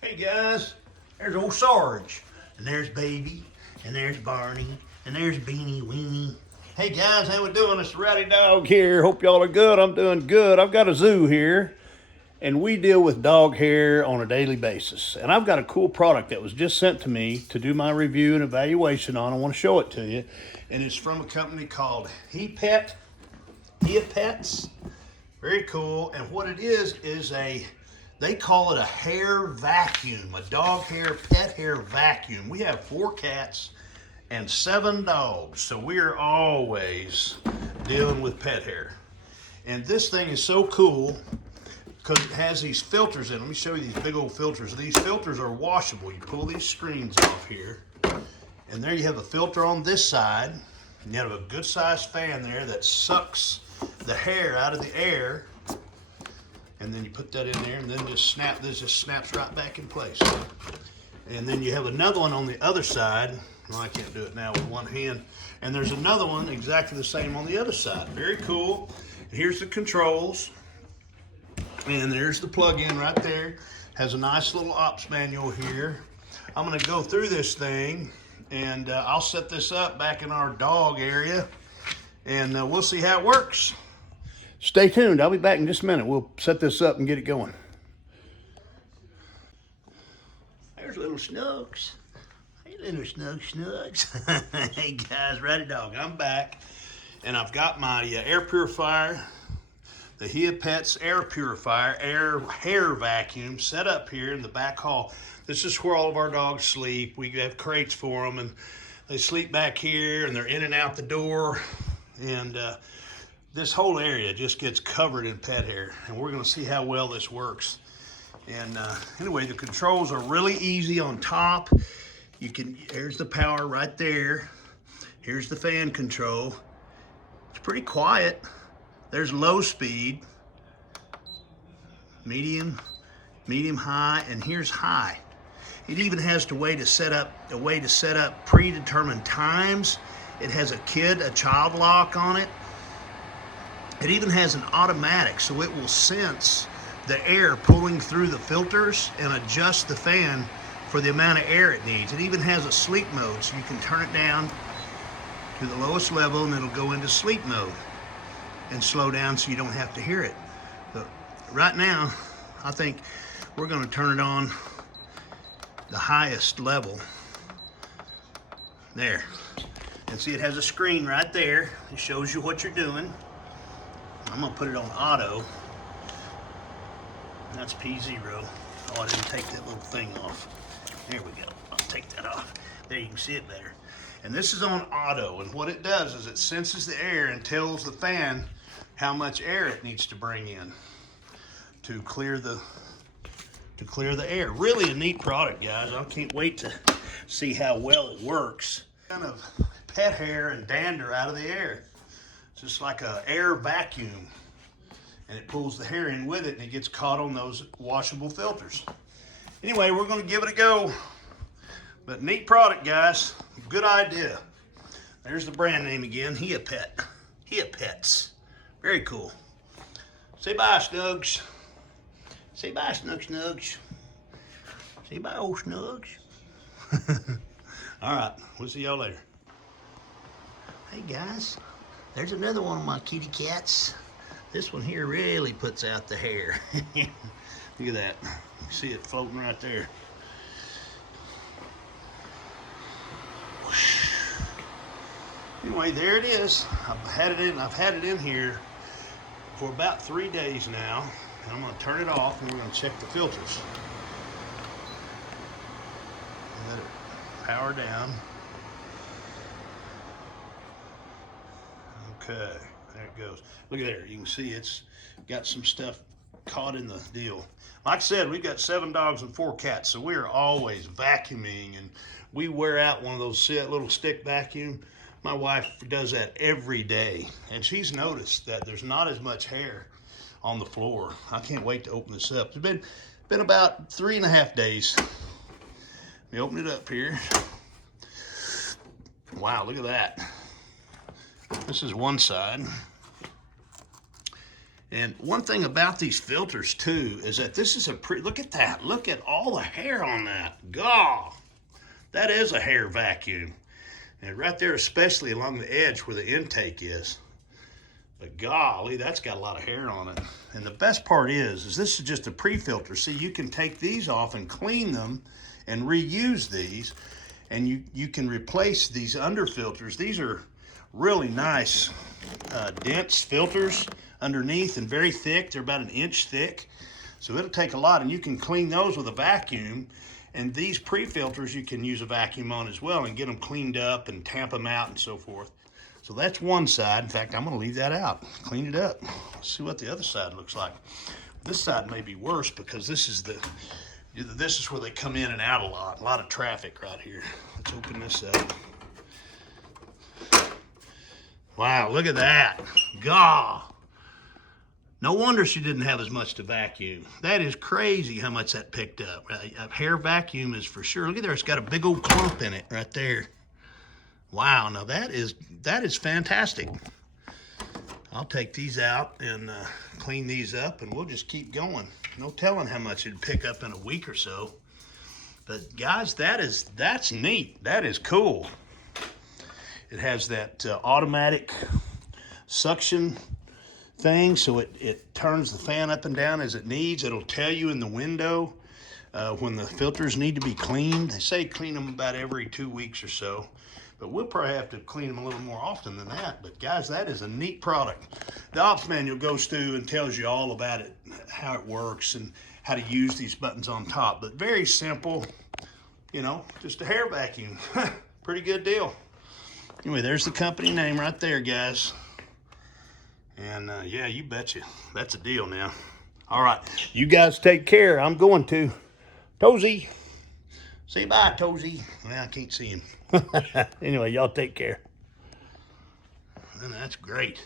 Hey guys, there's old Sarge, and there's Baby, and there's Barney, and there's Beanie Weenie. Hey guys, how we doing? It's RowdyDawg here. Hope y'all are good. I'm doing good. I've got a zoo here, and we deal with dog hair on a daily basis. And I've got a cool product that was just sent to me to do my review and evaluation on. I want to show it to you. And it's from a company called Heapets. Very cool. And what it is they call it a hair vacuum, a dog hair, pet hair vacuum. We have 4 cats and 7 dogs, so we are always dealing with pet hair. And this thing is so cool because it has these filters in it. Let me show you these big old filters. These filters are washable. You pull these screens off here, and there you have a filter on this side, and you have a good sized fan there that sucks the hair out of the air. And then you put that in there, and then this just snaps right back in place. And then you have another one on the other side. Well, I can't do it now with one hand. And there's another one exactly the same on the other side. Very cool. Here's the controls. And there's the plug-in right there. Has a nice little ops manual here. I'm gonna go through this thing, and I'll set this up back in our dog area, and we'll see how it works. Stay tuned. I'll be back in just a minute. We'll set this up and get it going. There's little Snugs. Hey, little Snugs. Hey guys, RowdyDawg. I'm back, and I've got my air purifier, the Heapets air purifier, hair vacuum set up here in the back hall. This is where all of our dogs sleep. We have crates for them, and they sleep back here, and they're in and out the door, and this whole area just gets covered in pet hair, and we're going to see how well this works. And anyway, the controls are really easy on top. Here's the power right there. Here's the fan control. It's pretty quiet. There's low speed, medium, high, and here's high. It even has a way to set up predetermined times. It has a child lock on it. It even has an automatic, so it will sense the air pulling through the filters and adjust the fan for the amount of air it needs. It even has a sleep mode, so you can turn it down to the lowest level and it'll go into sleep mode and slow down so you don't have to hear it. But right now, I think we're going to turn it on the highest level. There. And see, it has a screen right there. It shows you what you're doing. I'm gonna put it on auto. That's P0. Oh, I didn't take that little thing off. There we go. I'll take that off. There, you can see it better. And this is on auto, and what it does is it senses the air and tells the fan how much air it needs to bring in to clear the air. Really a neat product, guys. I can't wait to see how well it works. Kind of pet hair and dander out of the air. Just like an air vacuum, and it pulls the hair in with it, and it gets caught on those washable filters. Anyway, we're going to give it a go. But neat product, guys. Good idea. There's the brand name again, Heapets. Very cool. Say bye, Snugs. Say bye, Snugs. Say bye, old Snugs. All right, we'll see y'all later. Hey, guys. There's another one of my kitty cats. This one here really puts out the hair. Look at that. You see it floating right there. Anyway, there it is. I've had it in here for about 3 days now. And I'm going to turn it off, and we're going to check the filters. Let it power down. Okay, there it goes. Look at there. You can see it's got some stuff caught in the deal. Like I said, we've got 7 dogs and 4 cats, so we're always vacuuming, and we wear out one of those little stick vacuum. My wife does that every day, and she's noticed that there's not as much hair on the floor. I can't wait to open this up. It's been about 3.5 days. Let me open it up here. Wow, look at that. This is one side, And one thing about these filters too is that this is look at that. Look at all the hair on that. God, that is a hair vacuum. And right there, especially along the edge where the intake is. But golly, that's got a lot of hair on it. And the best part is this is just a pre-filter. See, you can take these off and clean them and reuse these. And you can replace these under filters. These are really nice, dense filters underneath and very thick. They're about 1 inch thick. So it'll take a lot, and you can clean those with a vacuum. And these pre-filters you can use a vacuum on as well and get them cleaned up and tamp them out and so forth. So that's one side. In fact, I'm going to leave that out, clean it up. Let's see what the other side looks like. This side may be worse because this is where they come in and out a lot of traffic right here. Let's open this up. Wow, look at that. God. No wonder she didn't have as much to vacuum. That is crazy how much that picked up. A hair vacuum is for sure. Look at there, it's got a big old clump in it right there. Wow, now that is fantastic. I'll take these out and clean these up, and we'll just keep going. No telling how much it'd pick up in a week or so. But guys, that's neat. That is cool. It has that automatic suction thing, so it turns the fan up and down as it needs. It'll tell you in the window when the filters need to be cleaned. They say clean them about every 2 weeks or so. But we'll probably have to clean them a little more often than that. But guys, that is a neat product. The ops manual goes through and tells you all about it, how it works, and how to use these buttons on top. But very simple, you know, just a hair vacuum. Pretty good deal. Anyway, there's the company name right there, guys. And yeah, you betcha. That's a deal now. All right, you guys take care. I'm going to. Tozy. Say bye, Tozy. Well, I can't see him. Anyway, y'all take care. And that's great.